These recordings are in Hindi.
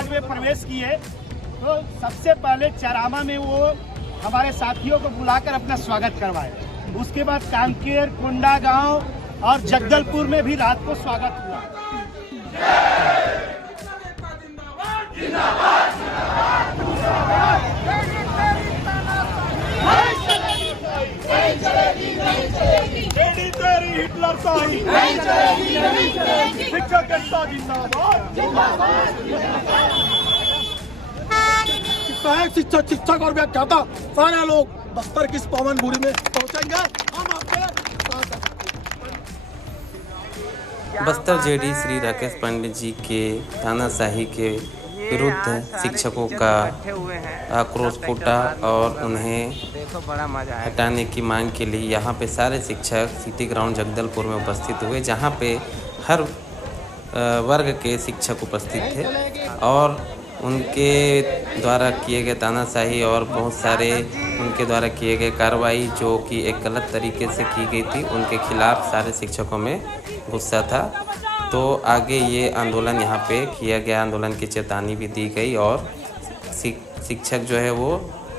समाज में प्रवेश किए तो सबसे पहले चरामा में वो हमारे साथियों को बुलाकर अपना स्वागत करवाए। उसके बाद कांकेर, कोंडा गांव और जगदलपुर में भी रात को स्वागत हुआ। हिटलर शाही नहीं चलेगी, नहीं चलेगी। शिक्षक एकता जिंदाबाद, जिंदाबाद। शिक्षक और व्याख्याता सारे लोग बस्तर की इस पावन भूमि में पहुंचेंगे। हम आपके बस्तर जेडी श्री राकेश पांडे जी के तानाशाही के विरुद्ध शिक्षकों का आक्रोश फूटा और उन्हें हटाने की मांग के लिए यहाँ पे सारे शिक्षक सिटी ग्राउंड जगदलपुर में उपस्थित हुए, जहाँ पे हर वर्ग के शिक्षक उपस्थित थे और उनके द्वारा किए गए तानाशाही और बहुत सारे उनके द्वारा किए गए कार्रवाई जो कि एक गलत तरीके से की गई थी, उनके खिलाफ सारे शिक्षकों में गुस्सा था। तो आगे ये आंदोलन यहाँ पे किया गया, आंदोलन की चेतावनी भी दी गई और शिक्षक जो है वो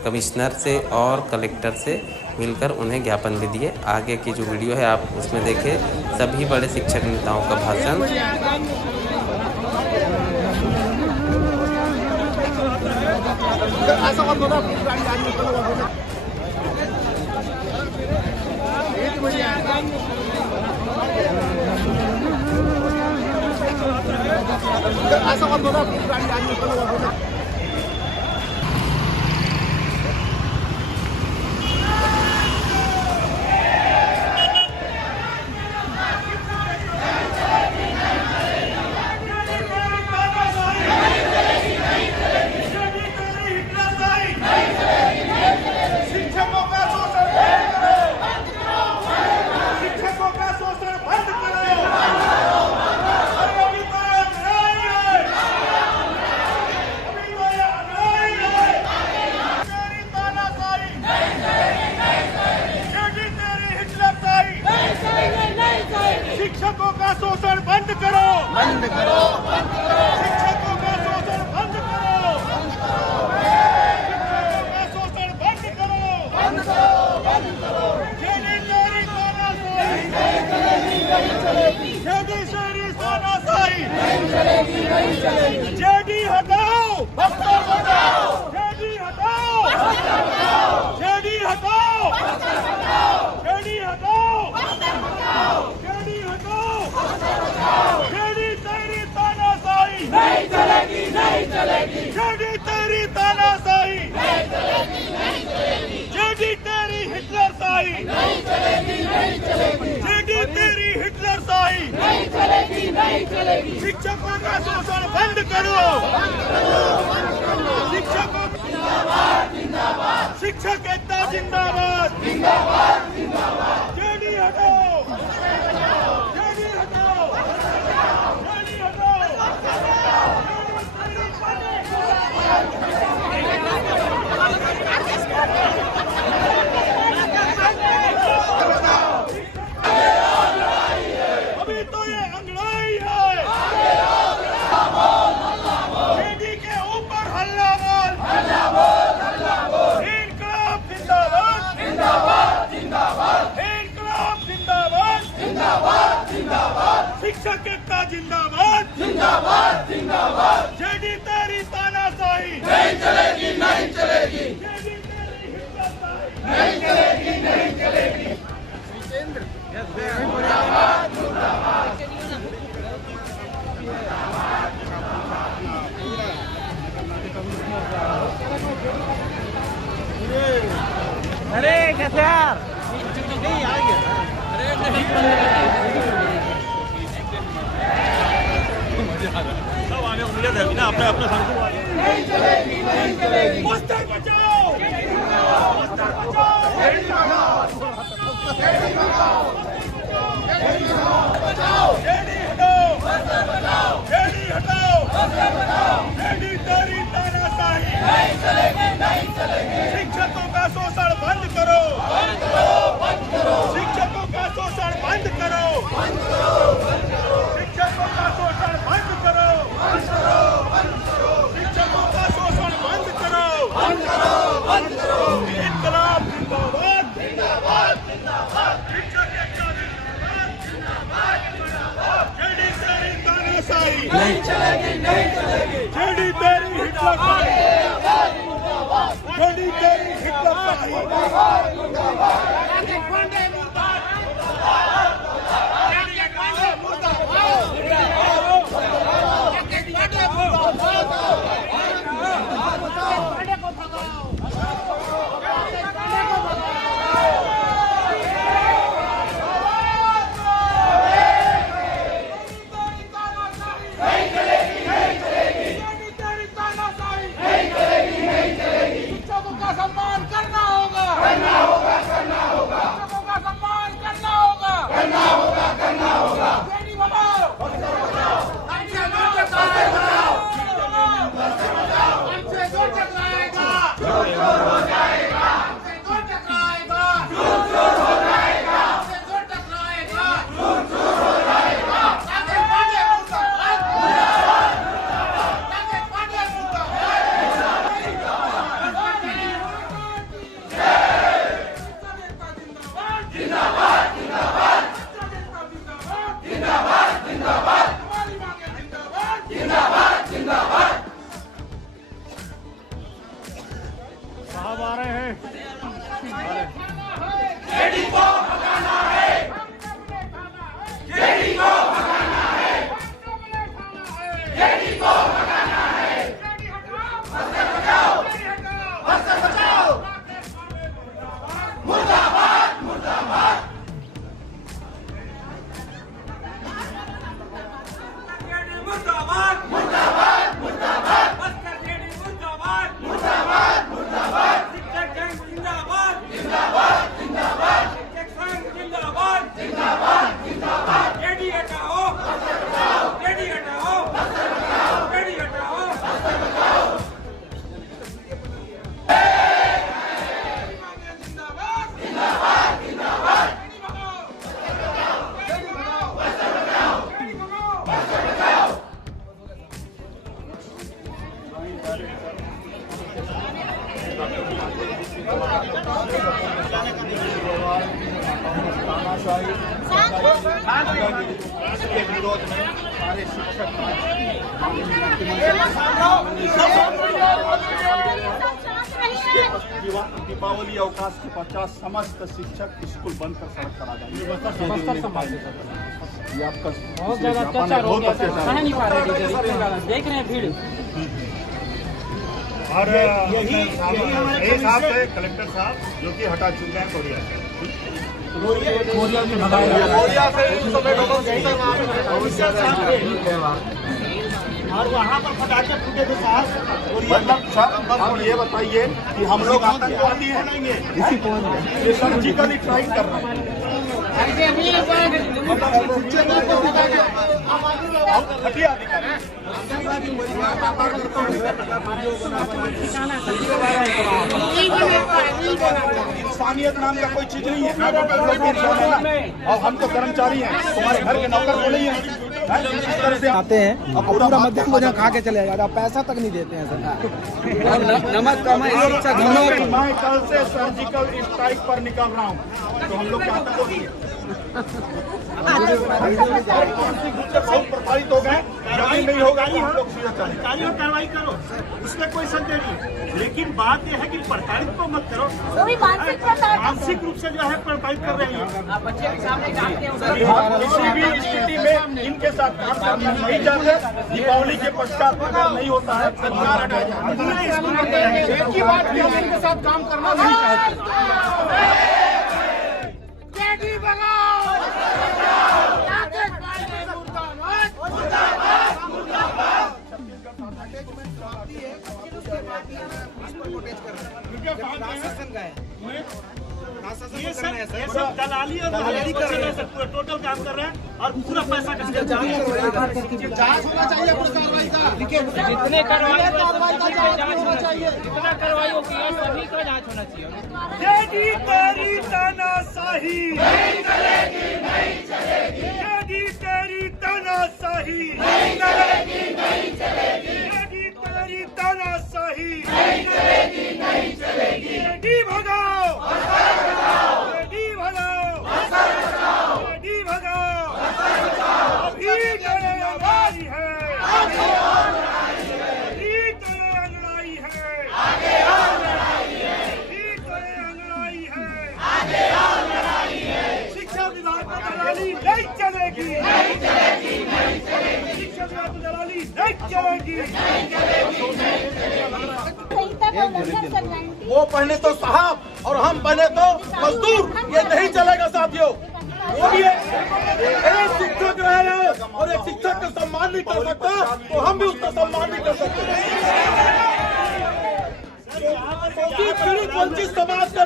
कमिश्नर से और कलेक्टर से मिलकर उन्हें ज्ञापन भी दिए। आगे की जो वीडियो है आप उसमें देखें सभी बड़े शिक्षक नेताओं का भाषण। शिक्षकों का शोषण बंद करो, बंद करो, बंद करो। शिक्षकों का शोषण बंद करो, बंद करो। शोषण बंद करो, बंद करो, बंद करो। जेडी तेरी तानाशाही नहीं चलेगी, नहीं चलेगी। जेडी तेरी तानाशाही नहीं चलेगी, नहीं चलेगी। जेडी हटाओ, बस्तर बचाओ। जेडी हटाओ, बस्तर बचाओ। जेडी हटाओ, बस्तर बचाओ। जेडी हटाओ, बस्तर बचाओ। जेडी तेरी तानाशाही नहीं चलेगी, नहीं चलेगी। जेडी तेरी तानाशाही नहीं चलेगी, नहीं चलेगी। जेडी तेरी हिटलर शाही नहीं चलेगी, नहीं चलेगी। जेडी तेरी हिटलर शाही नहीं चलेगी, नहीं चलेगी। शिक्षकों का शोषण बंद करो, शिक्षकों जिंदाबाद, जिंदाबाद। शिक्षक एकता जिंदाबाद, जिंदाबाद, जिंदाबाद। जेडी हटाओ, अभी तो ये अंगड़ाई है। जेडी के ऊपर हल्ला बोल, हल्ला बोल, हल्ला बोल। इनकलाब जिंदाबाद, जिंदाबाद, जिंदाबाद। इनकलाब जिंदाबाद, जिंदाबाद, जिंदाबाद। शिक्षक एकता जिंदाबाद, जिंदाबाद, जिंदाबाद। जेडी तेरी तानाशाही नहीं चलेगी, नहीं चलेगी। जेडी तेरी हिटलरशाही नहीं चलेगी, नहीं चलेगी। मुर्दाबाद, मुर्दाबाद। अरे कैसे यार नहीं आ गया। सब आने को मिले थे ना अपने अपने नहीं चलेगी, नहीं चलेगी। बस्तर बचाओ, बस्तर बचाओ। जेडी हटाओ, जेडी हटाओ, जेडी हटाओ। जेडी हटाओ, बस्तर बचाओ। जेडी हटाओ, बस्तर बचाओ। जेडी तेरी तानाशाही नहीं चलेगी, नहीं चलेगी। शिक्षकों का शोषण बंद करो, बंद करो, बंद करो। शिक्षकों का शोषण बंद करो, बंद करो, बंद करो। शिक्षकों का शोषण बंद करो, बंद करो, बंद करो। इसके विरोध में सारे शिक्षक दीपावली अवकाश के पश्चात समस्त शिक्षक स्कूल बंद कर सड़क पर आ जाएंगे। ये आपका बहुत ज्यादा अत्याचार हो गया, सह नहीं पा रहे, देख रहे हैं भीड़। और यही साहब है कलेक्टर साहब जो कि हटा चुके हैं कोरिया और वहाँ पर पटाखे फूटे थे साहब। और ये बताइए कि हम लोग आतंकवादी हैं नहीं है, ये सर्जिकल स्ट्राइक कर रहे हैं। हटिया अधिकारी इंसानियत नाम का कोई चीज नहीं है। और हम तो कर्मचारी हैं, तुम्हारे घर के नौकर तो नहीं है। इस तरह से आते हैं और पूरा मध्यम भोजन खा के चले जाते हैं, पैसा तक नहीं देते हैं सरकार। नमक कम है, मैं कल से सर्जिकल स्ट्राइक पर निकल रहा हूँ, तो हम लोग क्या बहुत प्रभावित हो गए। नहीं होगा कार्रवाई करो, उसमें कोई संदेह नहीं, लेकिन बात यह है कि प्रताड़ित को मत करो। मानसिक रूप से जो है प्रताड़ित कर रहे हैं। किसी भी स्थिति में इनके साथ काम करना नहीं चाहते। दीपावली के पश्चात अगर नहीं होता है इनके साथ काम करना नहीं चाहते। ये सब दलाली और टोटल काम कर रहे हैं और पूरा पैसा जांच होना चाहिए कुछ कार्रवाई का। जितने कार्रवाई होना चाहिए, जितना कार्रवाई होगी सभी का जांच होना चाहिए। तेरी तेरी तानाशाही नहीं चलेगी, नहीं चलेगी। तेरी तेरी तानाशाही नहीं चलेगी, नहीं चलेगी। तेरी तेरी तानाशाही नहीं चलेगी, नहीं चलेगी। बेटी भगाओ, बेटी भगाओ, बेटी भगाओ। अभी लड़ाई है, अभी लड़ाई है, आगे और लड़ाई है। वो पहले तो साहब और हम बने तो मजदूर, ये नहीं चलेगा साथियों। वो भी एक शिक्षक रह रहे और एक शिक्षक का सम्मान नहीं कर सकता, तो हम भी उसका सम्मान नहीं कर सकते। पीड़ित वंचित समाज का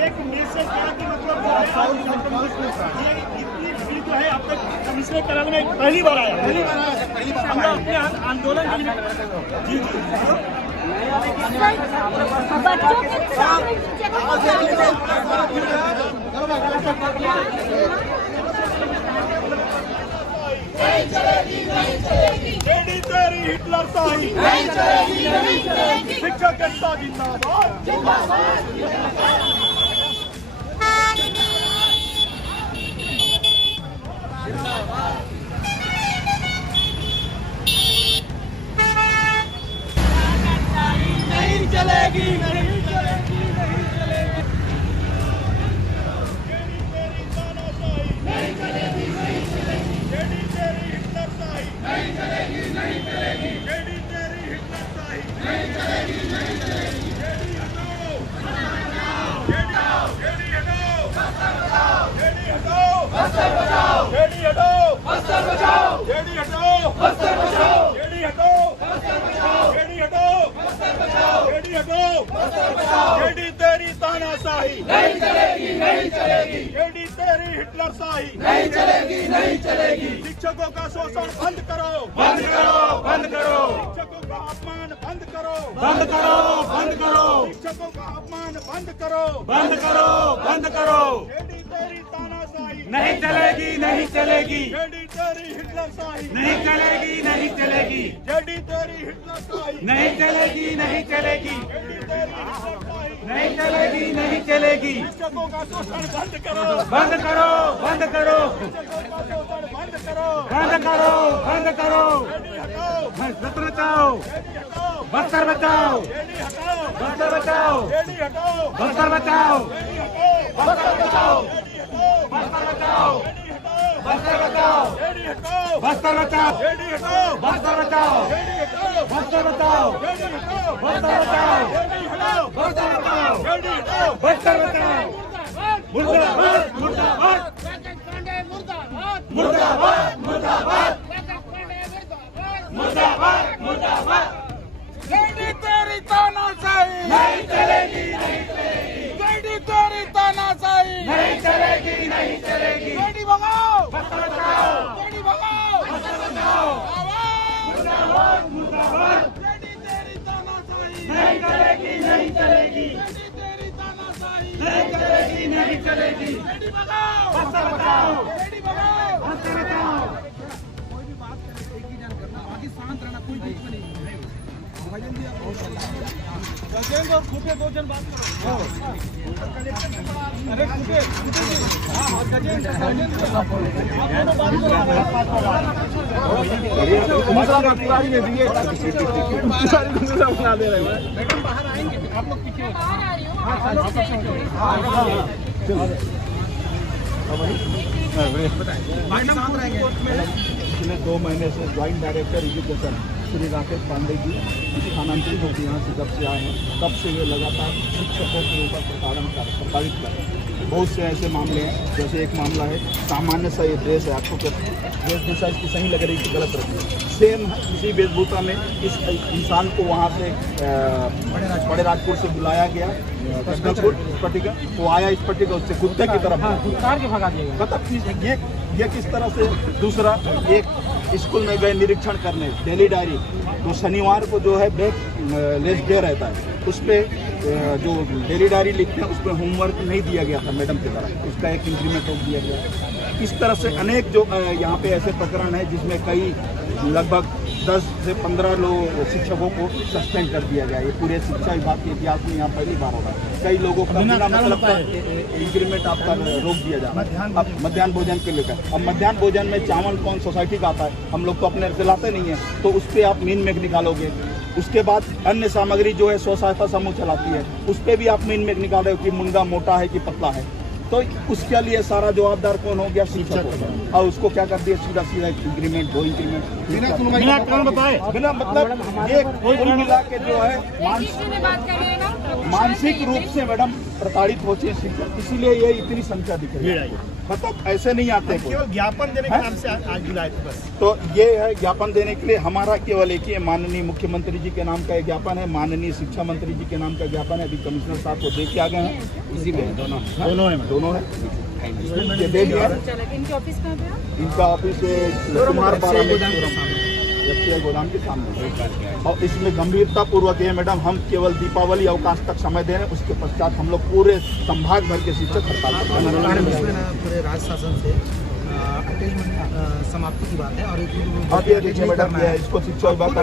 एक मैसेज दिया कि मतलब ये इतनी भीड़ जो है अब तक कमिश्नर कलर में पहली बार आया। हम लोग अपने आंदोलन के लिए जी बच्चों के सामने तेरी हिटलर शाही शिक्षक एकता जिंदाबाद। नहीं चलेगी, नहीं चलेगी, नहीं चलेगी। नहीं चलेगी, नहीं चलेगी। तेरी हिटलर शाही नहीं चलेगी, नहीं चलेगी। तेरी हिटलर शाही नहीं चलेगी, नहीं चलेगी। बस्तर बचाओ, जेडी हटाओ, बस्तर बचाओ, जेडी हटाओ, बस्तर बचाओ, जेडी हटाओ, बस्तर बचाओ, जेडी हटाओ, बस्तर बचाओ, जेडी हटाओ, बस्तर बचाओ। जेडी तेरी तानाशाही नहीं चलेगी, नहीं चलेगी, जेडी तेरी हिटलर शाही नहीं चलेगी, नहीं चलेगी। शिक्षकों का शोषण बंद करो, बंद करो, बंद करो, शिक्षकों का अपमान बंद करो, बंद करो, बंद करो, शिक्षकों का अपमान बंद करो, बंद करो, बंद करो। जेडी तेरी तानाशाही नहीं चलेगी, नहीं चलेगी, जेडी तेरी हिटलर शाही नहीं चलेगी, नहीं चलेगी, जेडी तेरी हिटलर शाही नहीं चलेगी, नहीं चलेगी, जेडी तेरी हिटलर शाही नहीं चलेगी, नहीं चलेगी। शिक्षकों का शोषण बंद करो, बंद करो, बंद करो, शिक्षकों का शोषण बंद करो, बंद करो, बंद करो। जेडी हटाओ, बस्तर बचाओ, जेडी हटाओ, बस्तर बचाओ, जेडी हटाओ, बस्तर बचाओ, जेडी हटाओ, बस्तर बचाओ, जेडी हटाओ, बस्तर बचाओ, जेडी हटाओ, बस्तर बचाओ, जेडी हटाओ, बस्तर बचाओ, जेडी हटाओ, बस्तर बचाओ, जेडी हटाओ, बस्तर बचाओ, जेडी हटाओ, बस्तर बचाओ, जेडी हटाओ, बस्तर बचाओ, जेडी हटाओ, बस्तर बचाओ, जेडी हटाओ, बस्तर बचाओ। मुर्दाबाद, मुर्दाबाद, मुर्दाबाद, मुर्दाबाद, मुर्दाबाद, मुर्दाबाद। जेडी तेरी तानाशाही नहीं चलेगी, नहीं चलेगी, जेडी तेरी तानाशाही नहीं चलेगी, नहीं चलेगी। जेडी भगाओ, बस्तर बचाओ, जेडी भगाओ, बस्तर बचाओ, मुर्दाबाद, मुर्दाबाद। जेडी तेरी तानाशाही नहीं चलेगी, नहीं चलेगी, जेडी तेरी तानाशाही नहीं चलेगी, नहीं चलेगी। जेडी भगाओ, बस्तर बचाओ, जेडी भगाओ। बस्तर बचाओ। गजेंद्र और खूटे दो जन बात करो। अरे खूटे हाँ गजेंद्र बना दे रहे हैं। मैडम बाहर आएंगे, आप लोग पीछे बाहर आ रही हूँ। पिछले 2 महीने से joint director education Shri Rakesh Pandey ji स्थानांतरित होकर यहाँ से जब से आए हैं तब से ये लगातार शिक्षकों के ऊपर प्रताड़ित कर रहे हैं। बहुत से ऐसे मामले हैं, जैसे एक मामला है सामान्य सा ये ड्रेस है, आपको वेशभूषा इसकी सही लग रही है गलत रखी है, सेम इसी वेशभूषा में इस इंसान को वहाँ से बड़े राजपुर से बुलाया गया कृष्णपुर पट्टिका, वो आया इस पट्टिका उससे कुत्ते की तरफ मतलब ये किस तरह से। दूसरा एक स्कूल में गए निरीक्षण करने, डेली डायरी तो शनिवार को जो है बैक लेस डे रहता है, उस पर जो डेली डायरी लिखते हैं उसमें होमवर्क नहीं दिया गया था मैडम की तरफ, उसका एक इंक्रीमेंट रोक दिया गया। इस तरह से अनेक जो यहाँ पे ऐसे प्रकरण है जिसमें कई लगभग 10 से 15 लोग शिक्षकों को सस्पेंड कर दिया गया। ये पूरे शिक्षा विभाग के इतिहास में यहाँ पहली बार होगा। कई लोगों का बिना मतलब इंक्रीमेंट आपका रोक दिया जा रहा है। अब मध्याह्न भोजन के लेकर, अब मध्याह्न भोजन में चावल कौन सोसाइटी का आता है, हम लोग तो अपने से लाते नहीं है, तो उस पर आप मीन मेक निकालोगे। उसके बाद अन्य सामग्री जो है स्व सहायता समूह चलाती है, उस पर भी आप मीन मेक निकाल रहे हो कि मुंडा मोटा है कि पतला है। तो उसके लिए सारा जवाबदार कौन हो गया? शिक्षक हो गया। और उसको क्या कर दिया? सीधा सीधा इंक्रीमेंट, 2 इंक्रीमेंट बिना कारण बताए, बिना मतलब ये कुल मिला के जो है मानसिक रूप से मैडम प्रताड़ित हो चुके शिक्षक, इसीलिए ये इतनी संख्या दिख रही है। मतलब ऐसे नहीं आते, केवल ज्ञापन देने के नाम से आज बुलाए थे बस। तो ये है ज्ञापन देने के लिए हमारा केवल एक ही माननीय मुख्यमंत्री जी के नाम का एक ज्ञापन है, माननीय शिक्षा मंत्री जी के नाम का ज्ञापन है। अभी कमिश्नर साहब को दे के आ गए हैं, इसी में दोनों है ये दे दिया। इनका ऑफिस कुमार गोदाम के सामने, और इसमें गंभीरता पूर्वक है मैडम, हम केवल दीपावली अवकाश तक समय दे रहे हैं, उसके पश्चात हम लोग पूरे संभाग भर के शिक्षक हड़ताल पर पूरे राज्य शासन से समाप्ति की बात है। और अब ये देखिए मैडम, ये इसको शिक्षा विभाग का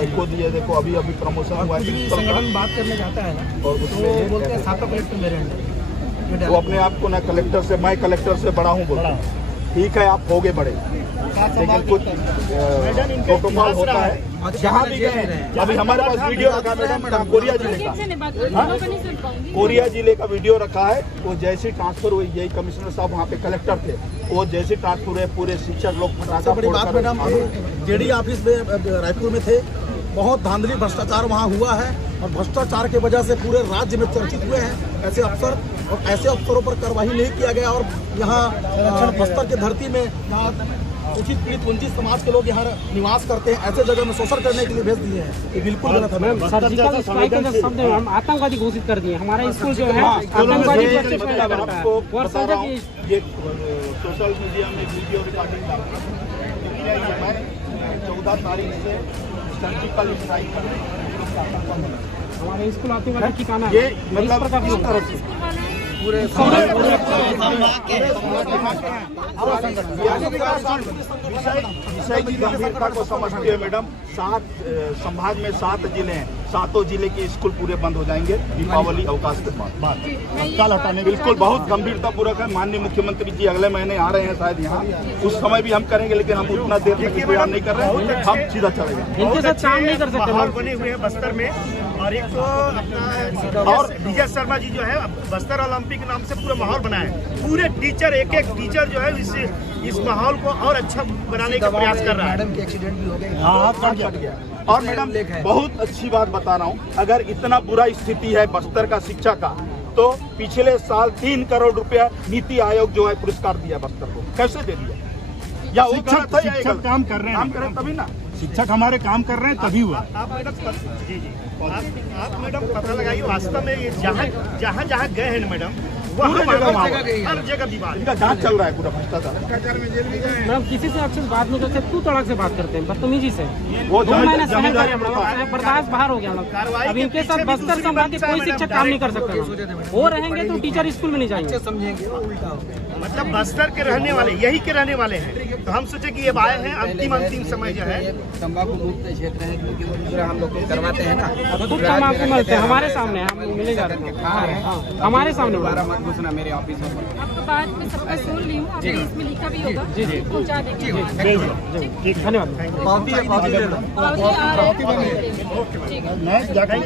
इसको दिए, देखो अभी प्रमोशन हुआ है। संगठन बात करने जाता है ना, और उसमें बोलते हैं सातों कलेक्टर मेरे अंडर, वो अपने आप को ना कलेक्टर से, मैं कलेक्टर से बड़ा हूँ बोलता है। ठीक है, आप होगे बड़े, लेकिन कुछ प्रोटोकॉल होता है जहाँ भी गए। अभी हमारे पास वीडियो रखा है मैडम, कोरिया जिले का वीडियो रखा है। वो जैसे ट्रांसफर हुई, यही कमिश्नर साहब वहाँ पे कलेक्टर थे, वो जैसे ट्रांसफर हुए पूरे शिक्षक लोग फटाखा बड़ी बात मैडम, जेडी ऑफिस में रायपुर में थे, बहुत धांधली भ्रष्टाचार वहाँ हुआ है, और भ्रष्टाचार की वजह से पूरे राज्य में चर्चित हुए हैं ऐसे अफसर, और ऐसे अफसरों पर कार्रवाई नहीं किया गया। और यहाँ बस्तर की धरती में यहाँ उचित पीड़ित वंचित समाज के लोग यहाँ निवास करते हैं, ऐसे जगह में शोषण करने के लिए भेज दिए हैं, ये बिल्कुल गलत है। सर्जिकल स्ट्राइक का शब्द हम आतंकवादी घोषित कर दिए, हमारा स्कूल जो है आतंकवादी ये सोशल मीडिया में वीडियो रिकॉर्डिंग 14 तारीख से सर्जिकल स्ट्राइक हमारे स्कूल आतंकवादी ठिकाना ये मतलब किस तरह से पूरे विषय की गंभीरता को समझते हुए मैडम, 7 संभाग में 7 जिले हैं, 7 जिले के स्कूल पूरे बंद हो जाएंगे दीपावली अवकाश के बाद। कल हटाने बिल्कुल बहुत गंभीरता पूर्वक है। माननीय मुख्यमंत्री जी अगले महीने आ रहे हैं शायद यहाँ, उस समय भी हम करेंगे, लेकिन हम उतना देर तक इंतजार नहीं कर रहे हैं, हम सीधा चलेंगे। इनके साथ काम नहीं कर सकते। माहौल बने हुए हैं बस्तर में, और एक तो और विजय शर्मा जी जो है बस्तर ओलंपिक के नाम से पूरा माहौल बनाए, पूरे टीचर एक टीचर जो है इस माहौल को और अच्छा बनाने का प्रयास कर रहा है। मैडम के एक्सीडेंट भी हो गए, हाथ कट गया। और मैडम बहुत अच्छी बात बता रहा हूँ, अगर इतना बुरा स्थिति है बस्तर का शिक्षा का, तो पिछले साल 3 करोड़ रुपया नीति आयोग जो है पुरस्कार दिया बस्तर को, कैसे दे दिया? या वो गलत है या शिक्षक काम कर रहे हैं, काम करें तभी ना, शिक्षक हमारे काम कर रहे हैं तभी हुआ। आप मैडम जी आप मैडम पता लगाइए, वास्तव में ये जहाँ जहाँ गए हैं मैडम, हर जगह विवाद, इनका जांच चल रहा है पूरा भ्रष्टाचार। मैम किसी से अक्सर बात नहीं करते, तू तड़क से बात करते हैं, बदतमीजी से। वो 2 महीने बर्दाश्त बाहर हो गया हम लोग। अब इनके साथ बस्तर संभाग के कोई शिक्षक काम नहीं कर सकते, वो रहेंगे तो टीचर स्कूल में नहीं जाएंगे। समझेंगे वो उल्टा होगा। मतलब बस्तर के रहने वाले, यही के रहने वाले हैं, तो हम सोचे कि ये आए हैं अंतिम समय जो है। तंबाकू मुक्त क्षेत्र है, क्योंकि वो दूसरा हम लोग करवाते हैं ना, खुद तंबाकू मिलते हैं हमारे सामने, हम मिले जा रहे हैं हमारे सामने। घुसना मेरे ऑफिस में, आपको बाद में सबका सुन ली हूँ, आपने इसमें लिखा भी होगा, जी जी पहुँचा देंगे। धन्यवाद। थैंक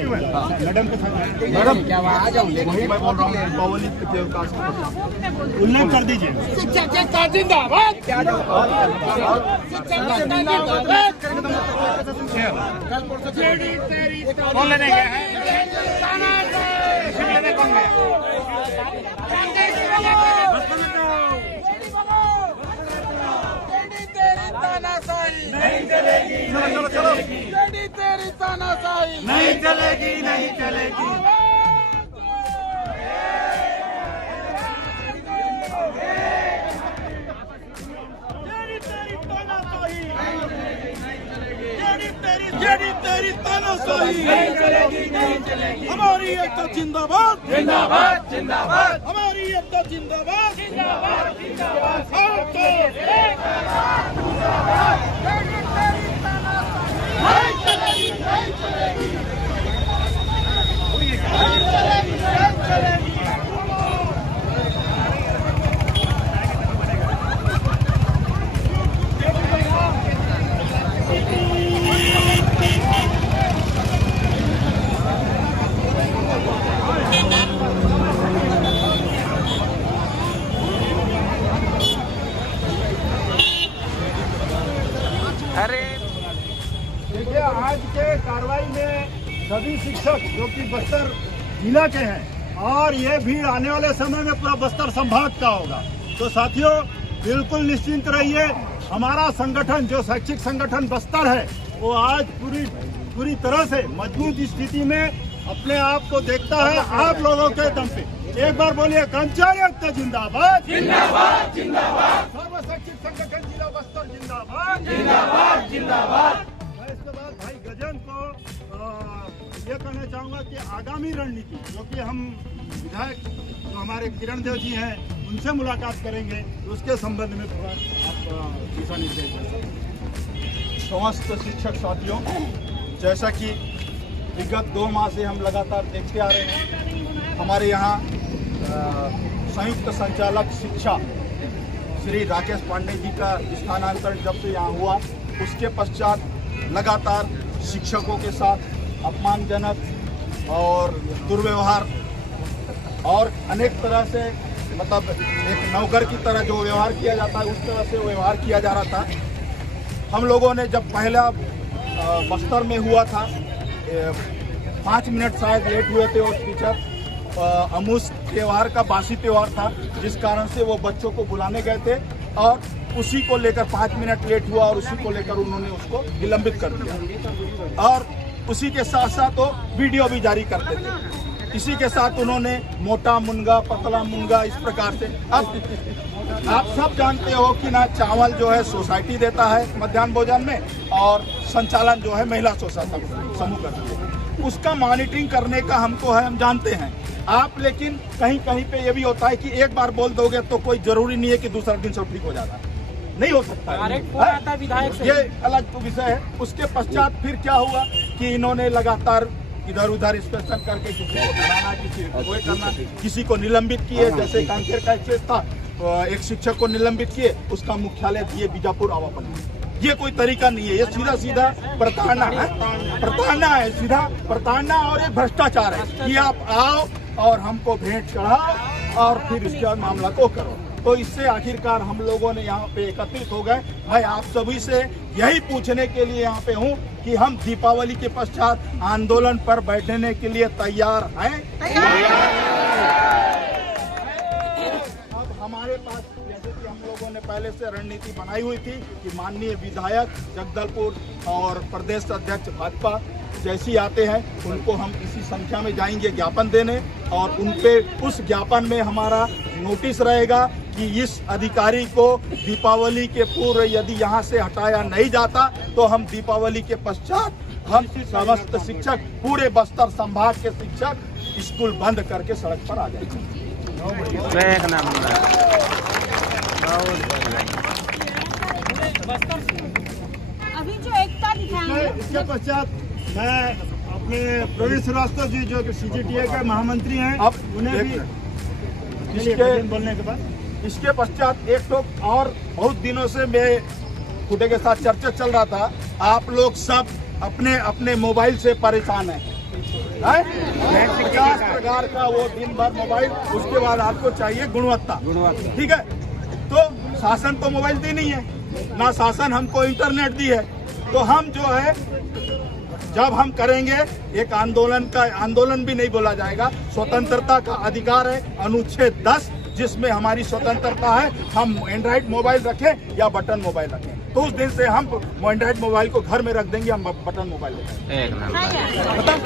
यू मैडम के साथ। मैडम क्या आ जाऊँगी, वही मैं बोल रहा हूँ दीपावली के अवकाश का उल्लेख कर दीजिए। कौन लेने गया है? कौन गया? नहीं चलेगी, चलो चलो, तेरी तानाशाही नहीं चलेगी, नहीं चलेगी। तेरी तानाशाही नहीं चलेगी, नहीं चलेगी। हमारी एकता जिंदाबाद, जिंदाबाद, जिंदाबाद। हमारी एकता जिंदाबाद, जिंदाबाद, जिंदाबाद। नहीं चलेगी, नहीं चलेगी, नहीं चलेगी, नहीं चलेगी। शिक्षक जो कि बस्तर जिला के हैं और ये भीड़ आने वाले समय में पूरा बस्तर संभाग का होगा। तो साथियों बिल्कुल निश्चिंत रहिए, हमारा संगठन जो शैक्षिक संगठन बस्तर है वो आज पूरी तरह से मजबूत स्थिति में अपने आप को देखता है आप लोगों के दम पे। एक बार बोलिए कर्मचारी ऐक्य जिंदाबाद जिंदाबाद जिंदाबाद, सर्व शैक्षिक संगठन जिला बस्तर जिंदाबाद जिंदाबाद जिंदाबाद। मैं इसके बाद भाई गजन को ये कहना चाहूँगा कि आगामी रणनीति जो कि हम विधायक जो हमारे किरण देव जी हैं उनसे मुलाकात करेंगे तो उसके संबंध में थोड़ा आप दिशा निर्देश दे सकते। समस्त शिक्षक साथियों, जैसा कि विगत 2 माह से हम लगातार देखते आ रहे हैं, हमारे यहाँ संयुक्त संचालक शिक्षा श्री राकेश पांडे जी का स्थानांतरण जब से यहाँ हुआ उसके पश्चात लगातार शिक्षकों के साथ अपमानजनक और दुर्व्यवहार और अनेक तरह से मतलब एक नौकर की तरह जो व्यवहार किया जाता है उस तरह से व्यवहार किया जा रहा था। हम लोगों ने जब पहला बस्तर में हुआ था 5 मिनट शायद लेट हुए थे और टीचर अमूस त्यौहार का बासी त्यौहार था जिस कारण से वो बच्चों को बुलाने गए थे और उसी को लेकर 5 मिनट लेट हुआ और उसी को लेकर उन्होंने उसको निलंबित कर दिया और उसी के साथ साथ वो वीडियो भी जारी करते थे। इसी के साथ उन्होंने मोटा मुनगा पतला मुनगा इस प्रकार से। अब आप सब जानते हो कि ना चावल जो है सोसाइटी देता है मध्याह्न भोजन में और संचालन जो है महिला सोसाइटी समूह करती है, उसका मॉनिटरिंग करने का हमको है, हम जानते हैं। आप लेकिन कहीं कहीं पे ये भी होता है कि एक बार बोल दोगे तो कोई जरूरी नहीं है कि दूसरा दिन सब ठीक हो जाता है, नहीं हो सकता है, ये अलग विषय है। उसके पश्चात फिर क्या हुआ कि इन्होंने लगातार इधर उधर इंस्पेक्शन करके किसी को डराना, किसी को कोई करना, किसी को निलंबित किए। जैसे कांकेर का एक केस था, एक शिक्षक को निलंबित किए, उसका मुख्यालय दिए बीजापुर आवापल्ली। ये कोई तरीका नहीं है, ये सीधा सीधा प्रताड़ना है, सीधा प्रताड़ना और ये भ्रष्टाचार है कि आप आओ और हमको भेंट चढ़ाओ और फिर इसके बाद मामला को करो। तो इससे आखिरकार हम लोगों ने यहाँ पे एकत्रित हो गए। मैं आप सभी से यही पूछने के लिए यहाँ पे हूँ कि हम दीपावली के पश्चात आंदोलन पर बैठने के लिए तैयार हैं। अब हमारे पास जैसे कि हम लोगों ने पहले से रणनीति बनाई हुई थी कि माननीय विधायक जगदलपुर और प्रदेश अध्यक्ष भाजपा जैसी आते हैं उनको हम इसी संख्या में जाएंगे ज्ञापन देने और उनपे उस ज्ञापन में हमारा नोटिस रहेगा कि इस अधिकारी को दीपावली के पूर्व यदि यहाँ से हटाया नहीं जाता तो हम दीपावली के पश्चात हम समस्त शिक्षक पूरे बस्तर संभाग के शिक्षक स्कूल बंद करके सड़क पर आ जाएंगे। अभी जो एकता दिखाएंगे इसके पश्चात मैं अपने प्रवीण श्रीवास्तव जी जो कि CGTI के महामंत्री हैं अब उन्हें भी बोलने के बाद इसके पश्चात एक तो और बहुत दिनों से मैं खुदे के साथ चर्चा चल रहा था, आप लोग सब अपने अपने मोबाइल से परेशान हैं। 50 प्रकार का वो दिन भर मोबाइल, उसके बाद आपको चाहिए गुणवत्ता, ठीक है। तो शासन तो मोबाइल दी नहीं है, ना शासन हमको इंटरनेट दी है। तो हम जो है जब हम करेंगे एक आंदोलन भी नहीं बोला जाएगा, स्वतंत्रता का अधिकार है अनुच्छेद 10 जिसमें हमारी स्वतंत्रता है, हम एंड्रॉइड मोबाइल रखें या बटन मोबाइल रखें। तो उस दिन से हम एंड्रॉइड मोबाइल को घर में रख देंगे, हम बटन मोबाइल मतलब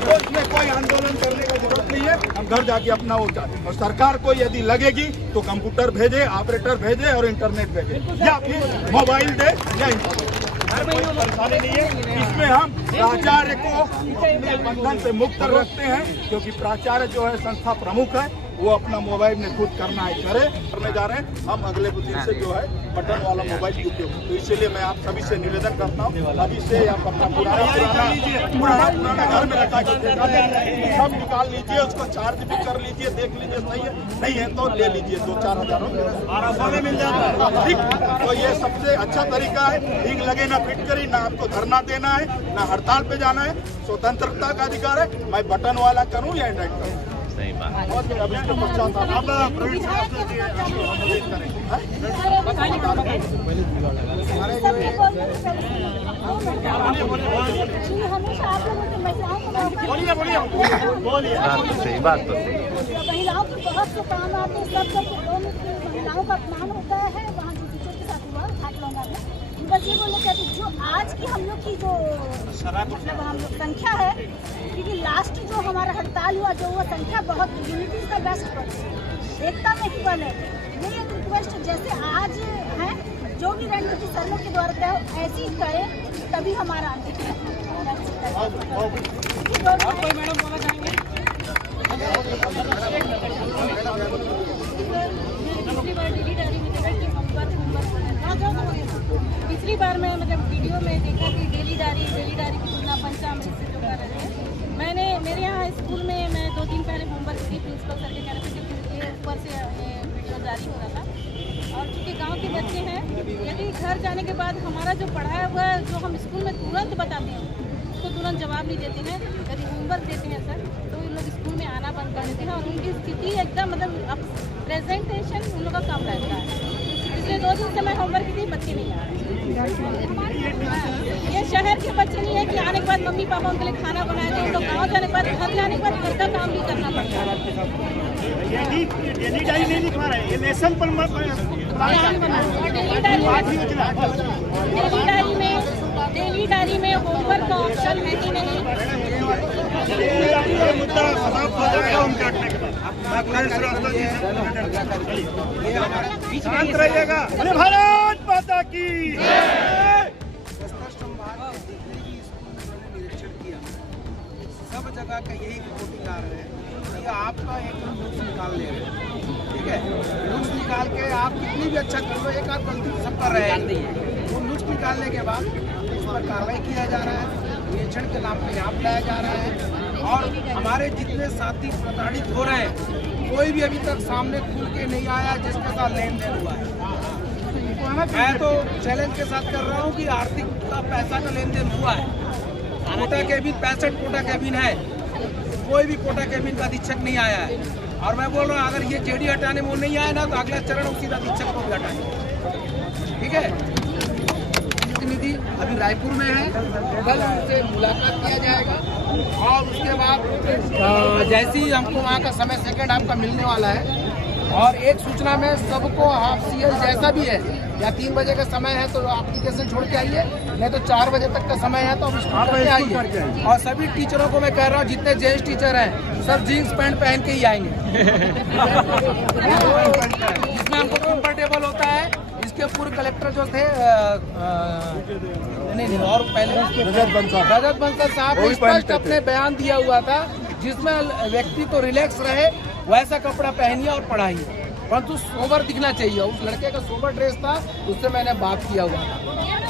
तो इसमें कोई आंदोलन करने की जरूरत नहीं है, हम घर जाके अपना वो चाहे। और सरकार को यदि लगेगी तो कंप्यूटर भेजे, ऑपरेटर भेजे और इंटरनेट भेजे या फिर मोबाइल दे या इंटरनेट, कोई परेशानी नहीं है। इसमें हम प्राचार्य को अपने बंधन से मुक्त रखते हैं क्योंकि प्राचार्य जो है संस्था प्रमुख है, वो अपना मोबाइल में खुद करना है करने जा रहे हैं। हम अगले दिन से जो है बटन वाला मोबाइल उपयोग, तो इसीलिए मैं आप सभी से निवेदन करता हूँ अभी से आप अपना पुराना घर में रखा सब निकाल लीजिए, उसको चार्ज भी कर लीजिए, देख लीजिए सही है, नहीं है तो ले लीजिए, 2-4 हज़ार में मिल जाता है, ठीक। तो ये सबसे अच्छा तरीका है, ठीक लगे ना फिट करी, ना आपको धरना देना है, ना हड़ताल पे जाना है, स्वतंत्रता का अधिकार है। मैं बटन वाला करूँ या एंड्रॉइड करूँ, सही बात। अब इसके पश्चात अब हमेशा आप लोगों के महिलाओं को बोलिए सही बात तो सही। महिलाओं के बहुत से काम आते हैं, सब लोग महिलाओं का अपमान होता है। वहाँ जो टीचर के साथ हुआ घाटलौंगा में, बस ये बोलना चाहती हूँ, जो आज की हम लोग की जो मतलब हम लोग संख्या है, क्योंकि लास्ट जो हमारा हड़ताल हुआ, जो वो संख्या बहुत यूनिटी इज द बेस्ट, एकता में ही बने। ये एक रिक्वेस्ट जैसे आज है, जो भी रणनीति सर के द्वारा तय ऐसी ही करे, तभी हमारा अंतिम मैडम बोला जाएंगे। पिछली बार मैं मतलब वीडियो में देखा कि डेली डायरी की तुलना पंचामृत से जो कर रहे हैं। मैंने मेरे यहाँ स्कूल में मैं 2 दिन पहले होमवर्क की प्रिंसिपल सर के कहने पे ये ऊपर से वीडियो जारी हो रहा था। और चूँकि गांव के बच्चे हैं, यदि घर जाने के बाद हमारा जो पढ़ाया हुआ है, जो हम स्कूल में तुरंत बताते हैं, उसको तुरंत जवाब नहीं देते हैं। यदि होमवर्क देते हैं सर, तो इन लोग स्कूल में आना बंद कर देते हैं और उनकी स्थिति एकदम मतलब अब प्रेजेंटेशन उन लोग का कम रहता है। पिछले 2 दिन से मैं होमवर्क की थी, बच्चे नहीं आ रहे। ये शहर के बच्चे नहीं है कि आने के बाद मम्मी पापा उनके लिए खाना बनाए थे, तो गाँव जाने के बाद घर जाने के बाद घर का काम भी करना पड़ता है। डेली डायरी नहीं लिखवा रहे, ये नेशन पर डेली डायरी में होमवर्क का ऑप्शन है कि नहीं। मुद्दा समाप्त हो जाएगा उनके हटने के बाद। शांत रहिएगा। अरे भारत माता की निरीक्षण किया, सब जगह का यही रिपोर्टिंग आ रहे हैं कि आपका एक नुक्स निकाल ले रहे हैं। ठीक है, नुक्स निकाल के आप कितनी भी अच्छा कर लो, एक आध गलती सब कर रहे हैं। वो नुक्स निकालने के बाद उस पर कार्रवाई किया जा रहा है, निरीक्षण के नाम पे यहाँ लाया जा रहा है। और हमारे जितने साथी प्रताड़ित हो रहे हैं, कोई भी अभी तक सामने खुल के नहीं आया जिसके साथ लेन देन हुआ है। मैं तो चैलेंज के साथ कर रहा हूँ कि आर्थिक का पैसा का लेन देन हुआ है। कोटा कैबिन 65 कोटा कैबिन है, कोई भी कोटा कैबिन का अधीक्षक नहीं आया है। और मैं बोल रहा हूँ, अगर ये जेडी हटाने में वो नहीं आया ना, तो अगला चरण उसी अधीक्षक को भी हटाएंगे। ठीक है, प्रतिनिधि अभी रायपुर में है, कल उनसे मुलाकात किया जाएगा और उसके बाद जैसे ही हमको वहाँ का समय सेकंड हाफ का मिलने वाला है। और एक सूचना में सबको हाफ सीएल जैसा भी है, या 3 बजे का समय है तो एप्लीकेशन छोड़ के आइए, नहीं तो 4 बजे तक का समय है तो आप स्कूल करके आइए। और सभी टीचरों को मैं कह रहा हूँ, जितने जेंट्स टीचर हैं सब जीन्स पैंट पहन के ही आएंगे जिसमें हमको कंफर्टेबल होता है। इसके पूर्व कलेक्टर जो थे नहीं और पहले रजत बंसल साहब ने स्पष्ट अपने बयान दिया हुआ था, जिसमें व्यक्ति तो रिलैक्स रहे, वैसा कपड़ा पहनिए और पढ़ाइए, परंतु सोबर दिखना चाहिए। उस लड़के का सोबर ड्रेस था, उससे मैंने बात किया हुआ था,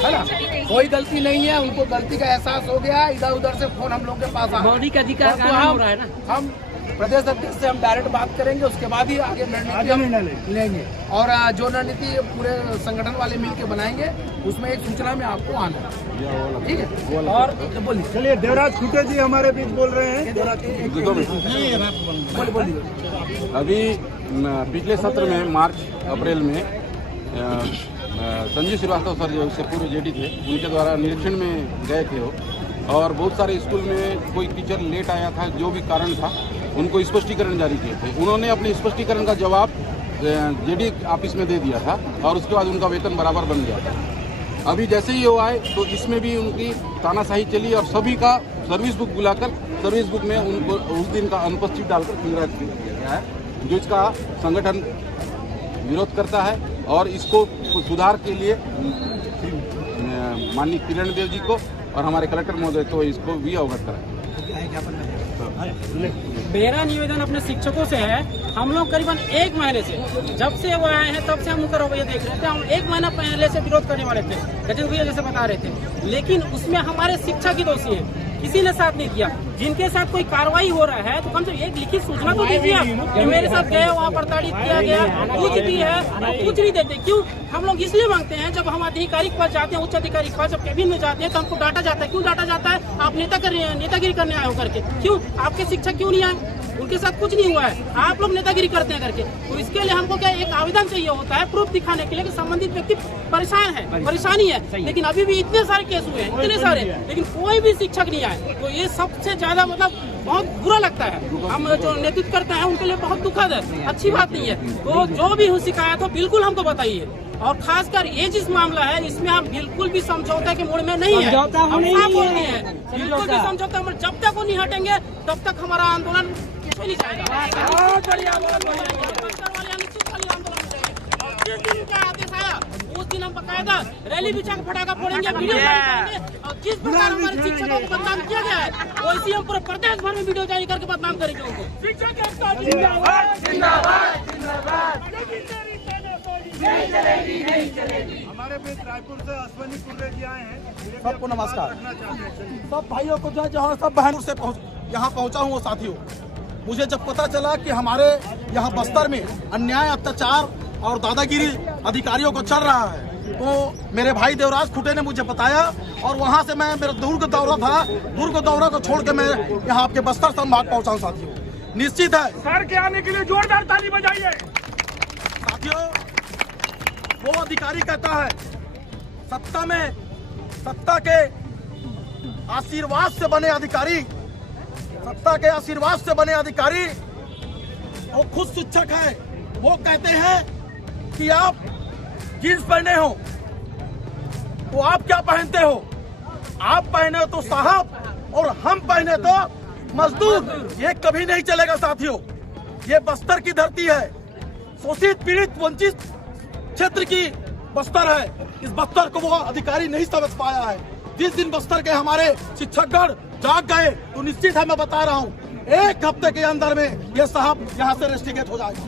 है ना। कोई गलती नहीं है, उनको गलती का एहसास हो गया। इधर उधर से फोन हम लोग के पास आ, मौलिक अधिकार का हो रहा है ना। हम प्रदेश अध्यक्ष से हम डायरेक्ट बात करेंगे, उसके बाद ही आगे रणनीति लेंगे। और जो रणनीति पूरे संगठन वाले मिलकर बनाएंगे, उसमें एक सूचना में आपको आना, ठीक है। और बोलिए, चलिए देवराज खुटे जी हमारे बीच बोल रहे हैं। बोलिए। अभी पिछले सत्र में मार्च अप्रैल में संजीव श्रीवास्तव सर जो इससे पूर्व जेडी थे, उनके द्वारा निरीक्षण में गए थे वो, और बहुत सारे स्कूल में कोई टीचर लेट आया था, जो भी कारण था उनको स्पष्टीकरण जारी किए थे। उन्होंने अपने स्पष्टीकरण का जवाब जेडी ऑफिस में दे दिया था और उसके बाद उनका वेतन बराबर बन गया था। अभी जैसे ही वो आए तो इसमें भी उनकी तानाशाही चली और सभी का सर्विस बुक बुलाकर सर्विस बुक में उनको उस दिन का अनुपस्थित डालकर निराश किया गया है, जो इसका संगठन विरोध करता है। और इसको सुधार के लिए माननीय किरण देव जी को और हमारे कलेक्टर महोदय को इसको भी अवगत कराएं। मेरा निवेदन अपने शिक्षकों से है, हम लोग करीबन 1 महीने से, जब से वो आए हैं तब से हम उनका रवैया देख रहे थे। हम 1 महीना पहले से विरोध करने वाले थे, गजेंद्र भैया जैसे बता रहे थे, लेकिन उसमें हमारे शिक्षक ही दोषी है, किसी ने साथ नहीं दिया। जिनके साथ कोई कार्रवाई हो रहा है तो कम से कम एक लिखित सूचना तो दीजिए कि मेरे साथ गए, वहाँ प्रताड़ित किया गया, कुछ भी है, कुछ नहीं देते। क्यों हम लोग इसलिए मांगते हैं, जब हम अधिकारी के पास जाते हैं, उच्च अधिकारी के पास जब कैबिन में जाते हैं तो हमको डांटा जाता है। क्यों डांटा जाता है? आप नेतागिरी करने आए हो करके। क्यों आपके शिक्षक क्यों नहीं आए? उनके साथ कुछ नहीं हुआ है, आप लोग नेतागिरी करते हैं करके। तो इसके लिए हमको क्या एक आवेदन चाहिए होता है प्रूफ दिखाने के लिए कि संबंधित व्यक्ति परेशान है, परेशानी है। लेकिन अभी भी इतने सारे केस हुए हैं, इतने सारे, लेकिन कोई भी शिक्षक नहीं आए। तो ये सबसे ज्यादा मतलब बहुत बुरा लगता है। हम जो नेतृत्व करते हैं उनके लिए बहुत दुखद है, अच्छी बात नहीं है। तो जो भी शिकायत हो बिल्कुल हमको बताइए। और खासकर ये जिस मामला है इसमें हम बिल्कुल भी समझौता के मोड़ में नहीं है, हम साफ बोल रहे हैं, बिल्कुल भी समझौता में जब तक वो नहीं हटेंगे तब तक हमारा आंदोलन पीछे नहीं जाएगा। बहुत बढ़िया, बहुत बढ़िया। जिस दिन का आदेश आया उस दिन हम बकायदा रैली बिछा के फटाखा फोड़ेंगे, वीडियो जारी करेंगे। और जिस प्रकार हमारे शिक्षकों को बदनाम किया गया है वैसे हम पूरे प्रदेश भर में वीडियो जारी करके बदनाम करेंगे उनको। शिक्षक एकता जिंदाबाद, जिंदाबाद, जिंदाबाद। नहीं चलेगी, नहीं चलेगी। हमारे मित्र रायपुर से अश्वनी कुर्रे जी आए हैं। सबको नमस्कार। सब भाइयों को जहाँ सब बहनों से यहाँ पहुँचा हूँ साथियों, मुझे जब पता चला कि हमारे यहाँ बस्तर में अन्याय, अत्याचार और दादागिरी अधिकारियों को चल रहा है, तो मेरे भाई देवराज खुटे ने मुझे बताया और वहाँ से मैं, मेरा दुर्ग दौरा था, दुर्ग दौरा को छोड़ के मैं यहाँ आपके बस्तर संभाग पहुँचा हूँ साथियों। निश्चित है सर के आने के लिए जोरदार ताली बजाइए। साथियों, वो अधिकारी कहता है सत्ता में, सत्ता के आशीर्वाद से बने अधिकारी, सत्ता के आशीर्वाद से बने अधिकारी वो खुद शिक्षक है। वो कहते हैं कि आप जींस पहने हो तो आप क्या पहनते हो, आप पहने हो तो साहब और हम पहने तो मजदूर। ये कभी नहीं चलेगा साथियों। ये बस्तर की धरती है, शोषित, पीड़ित, वंचित क्षेत्र की बस्तर है। इस बस्तर को वो अधिकारी नहीं समझ पाया है। जिस दिन बस्तर के हमारे शिक्षकगण जाग गए तो निश्चित है, मैं बता रहा हूँ, 1 हफ्ते के अंदर में ये साहब यहाँ से रेस्टिकेट हो जाएगा।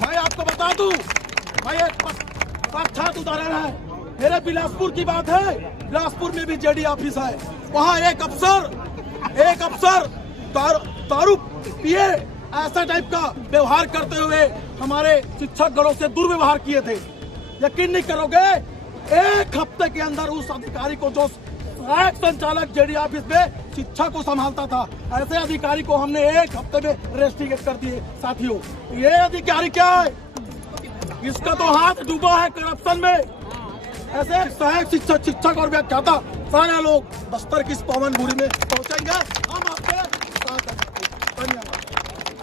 मैं आपको बता दूं, मैं एक साक्षात उदाहरण है, मेरे बिलासपुर की बात है। बिलासपुर में भी जेडी ऑफिस है, वहाँ एक अफसर दारू पिए ऐसा टाइप का व्यवहार करते हुए हमारे शिक्षक गणों से दुर्व्यवहार किए थे। यकीन नहीं करोगे, 1 हफ्ते के अंदर उस अधिकारी को, जो सहायक संचालक जेडी ऑफिस में शिक्षा को संभालता था, ऐसे अधिकारी को हमने 1 हफ्ते में रेस्टिकेट कर दिए साथियों। ये अधिकारी क्या है, इसका तो हाथ डूबा है करप्शन में। ऐसे सहायक शिक्षक और व्याख्याता सारे लोग बस्तर की इस पवन भूमि में पहुंचेंगे। हम आपके साथ हैं। धन्यवाद।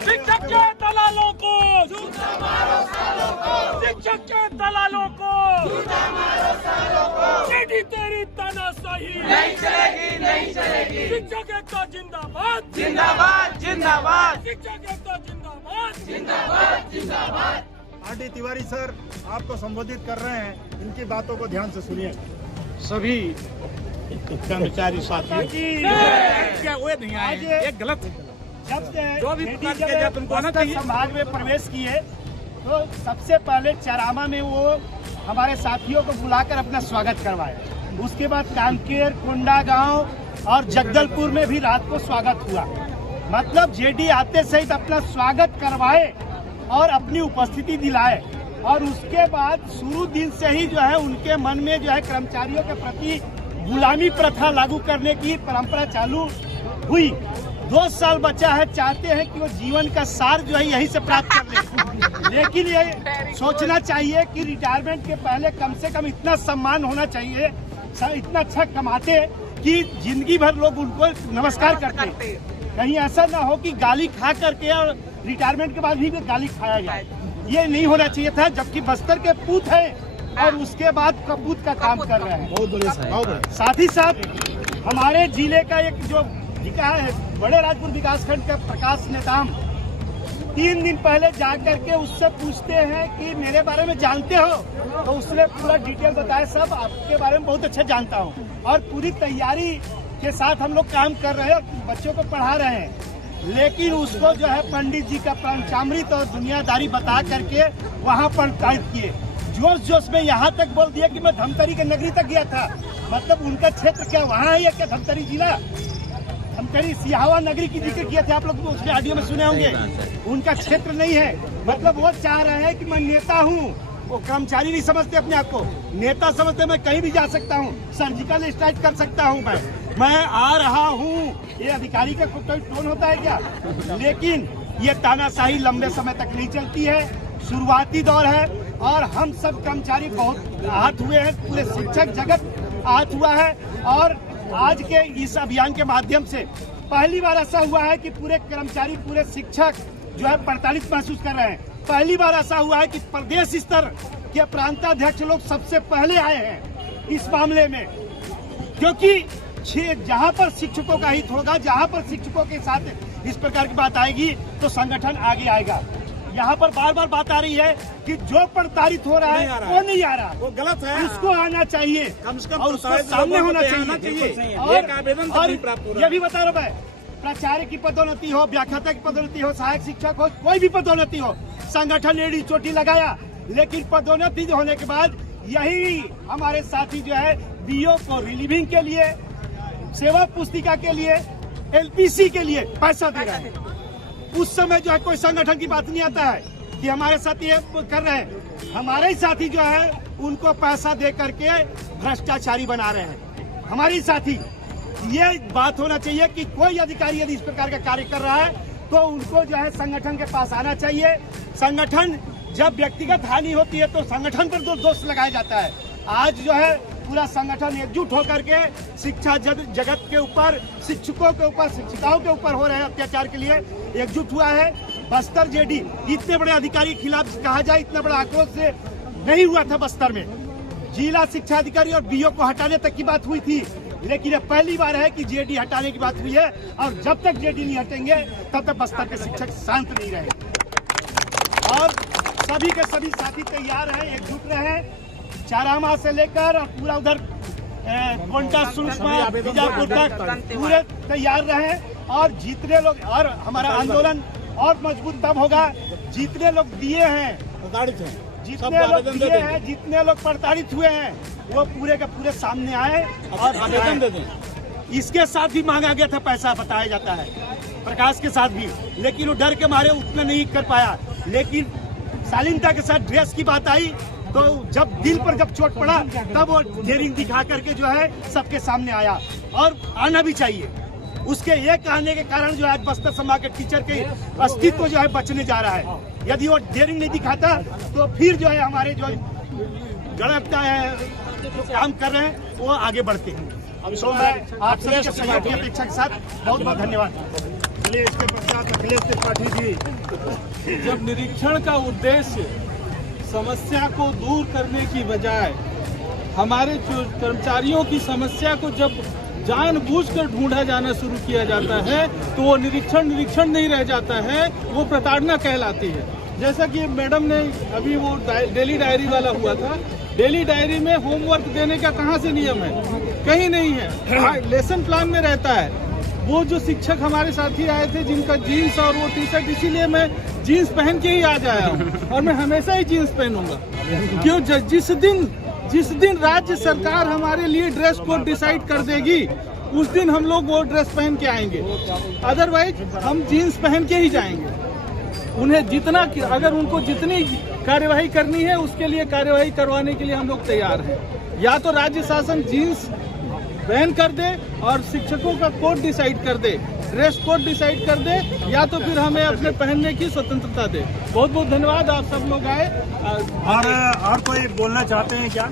शिक्षक के दलालों को जूता मारो, सालों को शिक्षक के दलालों को जूता मारो, सालों को जेडी तेरी तानाशाही नहीं चलेगी, नहीं चलेगी। शिक्षक एकता जिंदाबाद, जिंदाबाद, जिंदाबाद। शिक्षक एकता जिंदाबाद, जिंदाबाद, जिंदाबाद। आर.डी. तिवारी सर आपको संबोधित कर रहे हैं, इनकी बातों को ध्यान से सुनिए। सभी कर्मचारी साथियों, क्या वो नहीं आए, ये गलत है। जब से संभाग में प्रवेश किए तो सबसे पहले चरामा में वो हमारे साथियों को बुलाकर अपना स्वागत करवाए। उसके बाद कांकेर, कोंडागांव और जगदलपुर में भी रात को स्वागत हुआ। मतलब जेडी आते सहित अपना स्वागत करवाए और अपनी उपस्थिति दिलाए। और उसके बाद शुरू दिन से ही जो है उनके मन में जो है कर्मचारियों के प्रति गुलामी प्रथा लागू करने की परंपरा चालू हुई। 2 साल बचा है, चाहते हैं कि वो जीवन का सार जो है यहीं से प्राप्त कर ले। लेकिन ये सोचना चाहिए कि रिटायरमेंट के पहले कम से कम इतना सम्मान होना चाहिए, इतना अच्छा कमाते कि जिंदगी भर लोग उनको नमस्कार करते। कहीं ऐसा ना हो कि गाली खा करके और रिटायरमेंट के बाद भी गाली खाया जाए, ये नहीं होना चाहिए था। जबकि बस्तर के पूत है और उसके बाद कपूत का काम कर रहे हैं। साथ ही साथ हमारे जिले का एक जो है बड़े राजपुर विकास खंड का प्रकाश नेताम 3 दिन पहले जा करके उससे पूछते हैं कि मेरे बारे में जानते हो, तो उसने पूरा डिटेल बताया। सब आपके बारे में बहुत अच्छा जानता हूँ और पूरी तैयारी के साथ हम लोग काम कर रहे हैं और बच्चों को पढ़ा रहे हैं। लेकिन उसको जो है पंडित जी का पंचामृत और दुनियादारी बता करके वहाँ पर प्रताड़ित किए। जोश जोश में यहाँ तक बोल दिया कि मैं धमतरी के नगरी तक गया था। मतलब उनका क्षेत्र क्या वहाँ है या क्या धमतरी जिला? धमतरी सिहावा नगरी की जिक्र किया था आप लोग, उसके ऑडियो में सुने होंगे। उनका क्षेत्र नहीं है। मतलब वो चाह रहे हैं कि मैं नेता हूँ। वो कर्मचारी नहीं समझते अपने आप को, नेता समझते मैं कहीं भी जा सकता हूँ, सर्जिकल स्ट्राइक कर सकता हूँ मैं। मैं आ रहा हूँ, ये अधिकारी का कोई टोन होता है क्या? लेकिन ये तानाशाही लंबे समय तक नहीं चलती है, शुरुआती दौर है और हम सब कर्मचारी बहुत आहत हुए हैं, पूरे शिक्षक जगत आहत हुआ है। और आज के इस अभियान के माध्यम से पहली बार ऐसा हुआ है कि पूरे कर्मचारी, पूरे शिक्षक जो है प्रताड़ित महसूस कर रहे हैं। पहली बार ऐसा हुआ है कि प्रदेश स्तर के प्रांताध्यक्ष लोग सबसे पहले आए हैं इस मामले में, क्योंकि जहां पर शिक्षकों का हित होगा, जहां पर शिक्षकों के साथ इस प्रकार की बात आएगी तो संगठन आगे आएगा। यहाँ पर बार बार बात आ रही है कि जो प्रताड़ित हो रहा है वो नहीं आ रहा, वो गलत है, उसको आना चाहिए, कम से कम और उसको सामने होना चाहिए। और ये भी बता रहा मैं, प्राचार्य की पदोन्नति हो, व्याख्याता की पदोन्नति हो, सहायक शिक्षक हो, कोई भी पदोन्नति हो, संगठन एड़ी चोटी लगाया। लेकिन पदोन्नति होने के बाद यही हमारे साथी जो है बीओ को रिलीविंग के लिए, सेवा पुस्तिका के लिए, एलपीसी के लिए पैसा दे रहे हैं। उस समय जो है कोई संगठन की बात नहीं आता है कि हमारे साथी ये कर रहे हैं। हमारे ही साथी जो है उनको पैसा दे करके भ्रष्टाचारी बना रहे हैं हमारे ही साथी। ये बात होना चाहिए कि कोई अधिकारी यदि इस प्रकार का कार्य कर रहा है तो उनको जो है संगठन के पास आना चाहिए। संगठन जब व्यक्तिगत हानि होती है तो संगठन पर दोष लगाया जाता है। आज जो है पूरा संगठन एकजुट होकर के शिक्षा जगत के ऊपर, शिक्षकों के ऊपर, शिक्षिकाओं के ऊपर हो रहे अत्याचार के लिए एकजुट हुआ है। बस्तर जेडी इतने बड़े अधिकारी के खिलाफ कहा जाए, इतना बड़ा आक्रोश से नहीं हुआ था बस्तर में। जिला शिक्षा अधिकारी और बीओ को हटाने तक की बात हुई थी, लेकिन यह पहली बार है कि जेडी हटाने की बात हुई है। और जब तक जेडी नहीं हटेंगे तब तक बस्तर के शिक्षक शांत नहीं रहेंगे। और सभी के सभी साथी तैयार हैं, एकजुट रहे, चारामा से लेकर और पूरा उधर कोंटा, सुरक्षा, बीजापुर तक पूरे तैयार रहे। और जितने लोग, और हमारा आंदोलन और मजबूत तब होगा जितने लोग दिए हैं, जितने लोग दिए हैं, जितने लोग प्रताड़ित हुए हैं वो पूरे के पूरे सामने आए और आवेदन दे दें। इसके साथ भी मांगा गया था पैसा, बताया जाता है, प्रकाश के साथ भी, लेकिन वो डर के मारे उतना नहीं कर पाया। लेकिन शालीनता के साथ ड्रेस की बात आई तो जब दिल पर जब चोट पड़ा तब वो डेयरिंग दिखा करके जो है सबके सामने आया। और आना भी चाहिए। उसके एक आने के कारण जो है बस्तर संभाग के टीचर के अस्तित्व जो है बचने जा रहा है। यदि वो डेयरिंग नहीं दिखाता तो फिर जो है हमारे जो गलत जो काम कर रहे हैं वो आगे बढ़ते हैं। तो मैं आप सभी के सहयोग की अपेक्षा के साथ बहुत बहुत धन्यवाद। चलिए इसके पश्चात अखिलेश त्रिपाठी जी। जब निरीक्षण का उद्देश्य समस्या को दूर करने की बजाय हमारे कर्मचारियों की समस्या को जब जानबूझकर ढूंढा जाना शुरू किया जाता है तो वो निरीक्षण नहीं रह जाता है, वो प्रताड़ना कहलाती है। जैसा कि मैडम ने अभी वो डेली डायरी वाला हुआ था, डेली डायरी में होमवर्क देने का कहाँ से नियम है? कहीं नहीं है, लेसन प्लान में रहता है। वो जो शिक्षक हमारे साथी आए थे जिनका जीन्स और वो टी शर्ट, इसीलिए मैं जीन्स पहन के ही आज आया हूँ और मैं हमेशा ही जीन्स पहनूंगा। क्यों? जिस दिन राज्य सरकार हमारे लिए ड्रेस कोड डिसाइड कर देगी उस दिन हम लोग वो ड्रेस पहन के आएंगे, अदरवाइज हम जीन्स पहन के ही जाएंगे। उन्हें जितना, अगर उनको जितनी कार्यवाही करनी है उसके लिए कार्यवाही करवाने के लिए हम लोग तैयार हैं। या तो राज्य शासन जीन्स बैन कर दे और शिक्षकों का कोड डिसाइड कर दे, ड्रेस कोड डिसाइड कर दे, या तो फिर हमें अपने पहनने की स्वतंत्रता दे। बहुत बहुत धन्यवाद, आप सब लोग आए। और कोई बोलना चाहते हैं क्या?